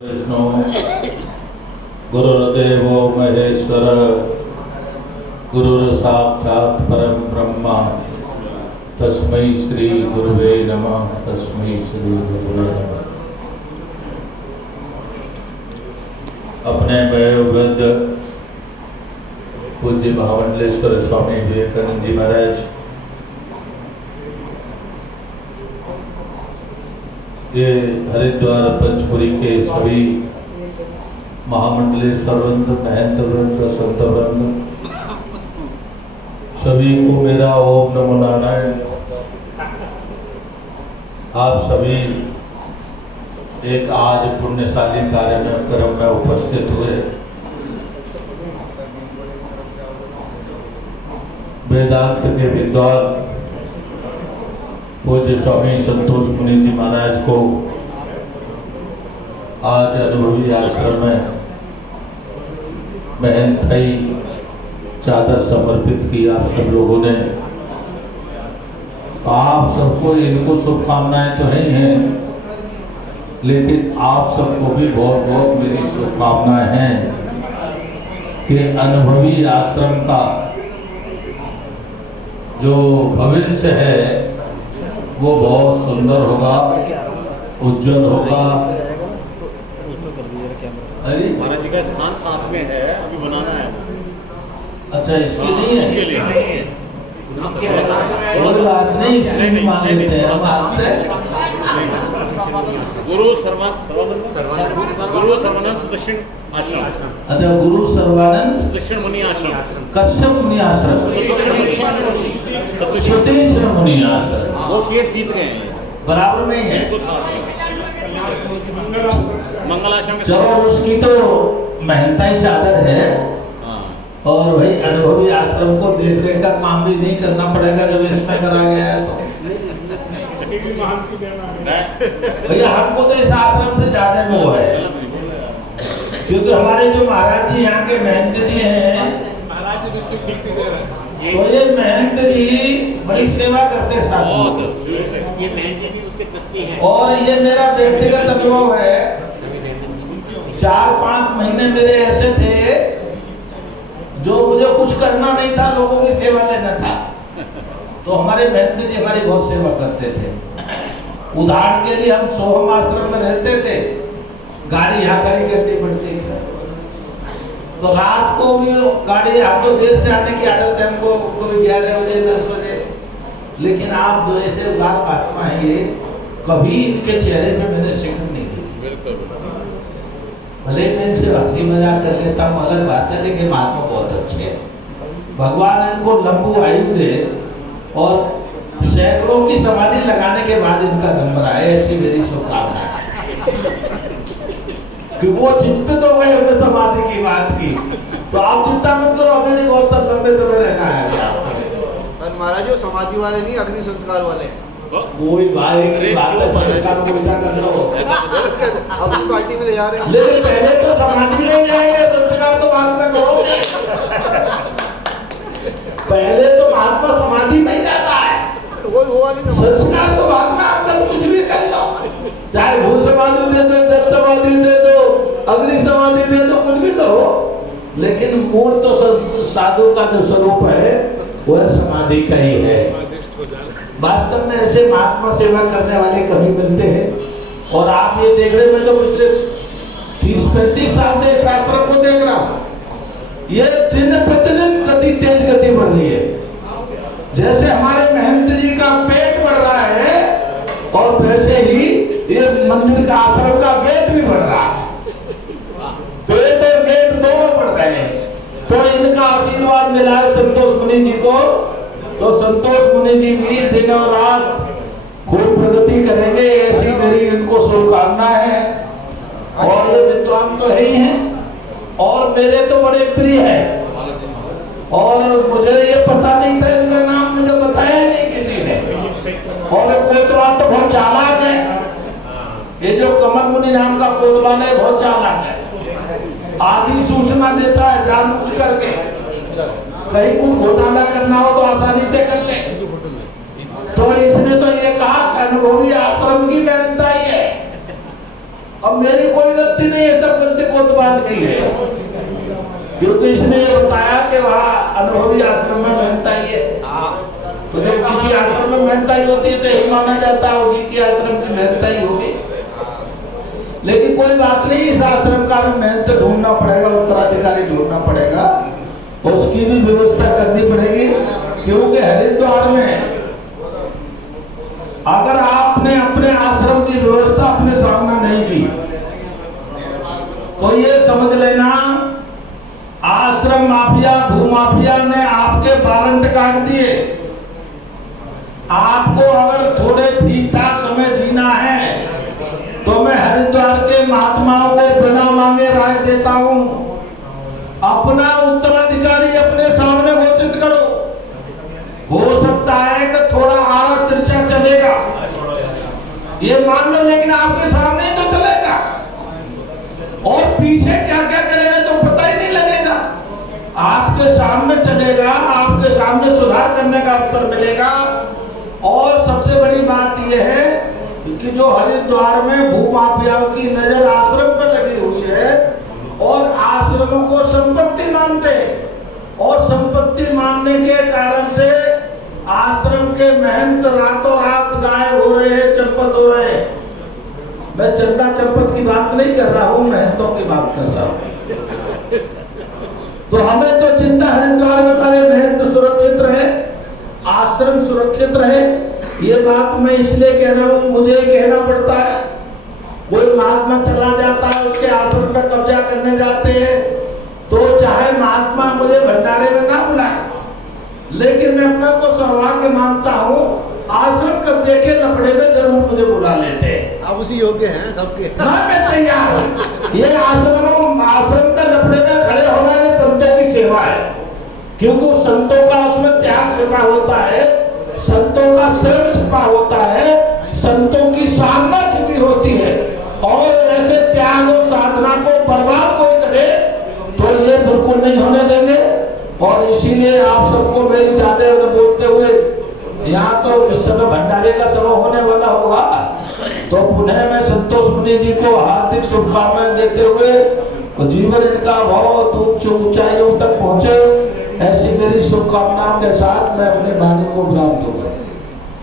विष्णु गुरुर्देवो महेश्वर गुरुर्साक्षात् परम ब्रह्म तस्मै श्री गुरुवे नमः। तस्मै श्री गुरुवे नमः। अपने वयोवृद्ध पूज्य महामंडलेश्वर स्वामी विवेकानंद जी महाराज ये हरिद्वार पंचपुरी के सभी महामंडलेश्वर वृंद, महंत वृंद, संत वृंद, सभी को मेरा ओम नमो नारायण। आप सभी एक आज पुण्यशाली कार्यक्रम में उपस्थित हुए। वेदांत के विद्वान पूज्य स्वामी संतोष मुनि जी महाराज को आज अनुभवी आश्रम में महंथई चादर समर्पित की आप सब लोगों ने। आप सबको इनको शुभकामनाएं तो नहीं हैं, लेकिन आप सबको भी बहुत बहुत मेरी शुभकामनाएं हैं कि अनुभवी आश्रम का जो भविष्य है वो बहुत सुंदर होगा, उज्जवल होगा। महाराज जी का स्थान साथ में है, अभी बनाना है। अच्छा, इसके लिए इसके लिए कोई बात नहीं, इसके लिए मान लेते हैं हम आपसे। गुरु सर्वानंद दक्षिण आश्रम। अच्छा, गुरु सर्वानंद दक्षिण मुनि आश्रम, कश्यप मुनि आश्रम, सतीश मुनि आश्रम। वो केस जीत गए हैं, बराबर में ही है। बिल्कुल साथ में। मंगल आश्रम के चलो, उसकी तो महंताई चादर है। हाँ। और भाई अनुभवी आश्रम को देखने का काम भी नहीं करना पड़ेगा जब इसमें करा गया है तो। भैया हमको तो इस आश्रम से ज्यादा मोह है, क्योंकि हमारे जो महाराज जी यहाँ के महंत जी हैं, तो ये महंत जी बड़ी सेवा करते साथ। ये महंत जी भी उसके ट्रस्टी हैं। और ये मेरा व्यक्तिगत अनुभव है। 4-5 महीने मेरे ऐसे थे जो मुझे कुछ करना नहीं था, लोगों की सेवा देना था। तो हमारे महंत जी हमारी बहुत सेवा करते थे। उदाहरण के लिए हम सोहम आश्रम में रहते थे, गाड़ी यहाँ खड़ी करनी पड़ती थी। तो रात को भी गाड़ी, हमको देर से आने की आदत है, हमको कोई 11 बजे 10 बजे। लेकिन आप जो ऐसे उदार महात्मा हैं, ये कभी इनके चेहरे पे मैंने शिकन नहीं देखी। भले मैं इनसे हंसी मजाक कर लेता हूँ, अलग बात है, लेकिन महात्मा बहुत अच्छे हैं। भगवान इनको लंबू आयु दे और सैकड़ों की समाधि लगाने के बाद इनका नंबर आए, ऐसी मेरी शुभकामना है। कि वो चिंतित हो गए हमने समाधि की बात की, तो आप चिंता मत करो, हमें नहीं बहुत लंबे समय रहना है। महाराज जो समाधि वाले नहीं, अग्नि संस्कार वाले। कोई भाई की बात है, संस्कार को विचार कर लो। अब पार्टी में ले जा रहे हैं। लेकिन पहले तो समाधि में जाएंगे, संस्कार तो बाद में करोगे। पहले तो महात्मा समाधि में जाता है, वो वाली संस्कार तो बाद में आप कर कुछ भी कर लो। चाहे भू समाधि दे दो, जल समाधि दे दो, अग्नि समाधि दे दो, कुछ भी करो, लेकिन मूल तो साधु का जो स्वरूप है वह समाधि का ही है। वास्तव में ऐसे महात्मा सेवा करने वाले कभी मिलते हैं। और आप ये देख रहे, मैं तो पिछले 30-35 साल से इस आश्रम को देख रहा हूँ। ये दिन प्रतिदिन तेज गति बढ़ रही है। जैसे हमारे महंत जी का पेट बढ़ रहा है, और वैसे ही ये मंदिर का आश्रम का गेट भी बढ़ रहा है। पेट और गेट दोनों बढ़ रहे हैं। तो इनका आशीर्वाद मिला है संतोष मुनि जी को, तो संतोष मुनि जी भी दिन और रात खूब प्रगति करेंगे, ऐसी मेरी इनको शुभकामना है। और ये विद्वान तो है ही हैं, और मेरे तो बड़े प्रिय है। और मुझे ये पता नहीं था, इनका नाम मुझे बताया नहीं किसी ने। और कोतवाल तो बहुत चालाक है, ये जो कमल मुनि नाम का कोतवाल है बहुत चालाक है। आधी सूचना देता है जानबूझ करके, कहीं कुछ घोटाला करना हो तो आसानी से कर ले। तो इसने तो ये कहा कि अनुभवी आश्रम की महंताई है, अब मेरी कोई गलती नहीं है, सब गलती कोतवाल की है, क्योंकि इसने ये बताया कि वहाँ अनुभवी आश्रम में मेहनता ही है। तो जब किसी आश्रम में मेहनता ही होती है तो यही माना जाता होगी कि आश्रम की मेहनता ही होगी। लेकिन कोई बात नहीं, इस आश्रम का भी मेहनत ढूंढना पड़ेगा, उत्तराधिकारी ढूंढना पड़ेगा, उसकी भी व्यवस्था करनी पड़ेगी। क्योंकि हरिद्वार में अगर आपने अपने आश्रम की व्यवस्था अपने सामने नहीं की तो ये समझ लेना आश्रम माफिया, भूमाफिया ने आपके वारंट काट दिए। आपको अगर थोड़े ठीक ठाक समय जीना है तो मैं हरिद्वार के महात्माओं को बिना मांगे राय देता हूं, अपना उत्तराधिकारी अपने सामने घोषित करो। हो सकता है कि थोड़ा आड़ा तिरछा चलेगा, ये मान लो, लेकिन आपके सामने ही तो चलेगा, और पीछे क्या क्या करेगा तो पता ही नहीं लगेगा। आपके सामने चलेगा, आपके सामने सुधार करने का अवसर मिलेगा। और सबसे बड़ी बात यह है कि जो हरिद्वार में भूमाफियाओं की नजर आश्रम पर लगी हुई है और आश्रमों को संपत्ति मानते, और संपत्ति मानने के कारण से आश्रम के महंत रातों रात गायब हो रहे हैं, चंपत हो रहे हैं। मैं चंदा चंपत की बात नहीं कर रहा हूं, महंतों की बात कर रहा हूं। तो हमें तो चिंता हरिद्वार में सारे महंत सुरक्षित रहे, आश्रम सुरक्षित रहे। ये बात मैं इसलिए कह रहा हूं, मुझे कहना पड़ता है। कोई महात्मा चला जाता है, उसके आश्रम पर कब्जा करने जाते हैं, तो चाहे महात्मा मुझे भंडारे में ना बुलाए, लेकिन मैं अपना को सौभाग्य मानता हूँ, आश्रम कब्जे के लफड़े में जरूर मुझे बुला लेते हैं। आप उसी योग्य हैं सबके। मैं तैयार हूँ। ये आश्रम का लफड़े में खड़े होना ये संतों की सेवा है, क्योंकि संतों का उसमें त्याग छिपा होता है, संतों का श्रम छिपा होता है, संतों की साधना छिपी होती है। और ऐसे त्याग और साधना को बर्बाद कोई करे तो ये बिल्कुल नहीं होने देंगे। और इसीलिए आप सबको मेरी ज्यादा बोलते हुए, यहाँ तो इस समय भंडारे का समय होने वाला होगा, तो पुनः मैं संतोष मुनि जी को हार्दिक शुभकामनाएं देते हुए जीवन इनका बहुत उच्च ऊंचाइयों तक पहुंचे, ऐसी मेरी शुभकामनाओं के साथ मैं अपने वाणी को विराम दूंगा।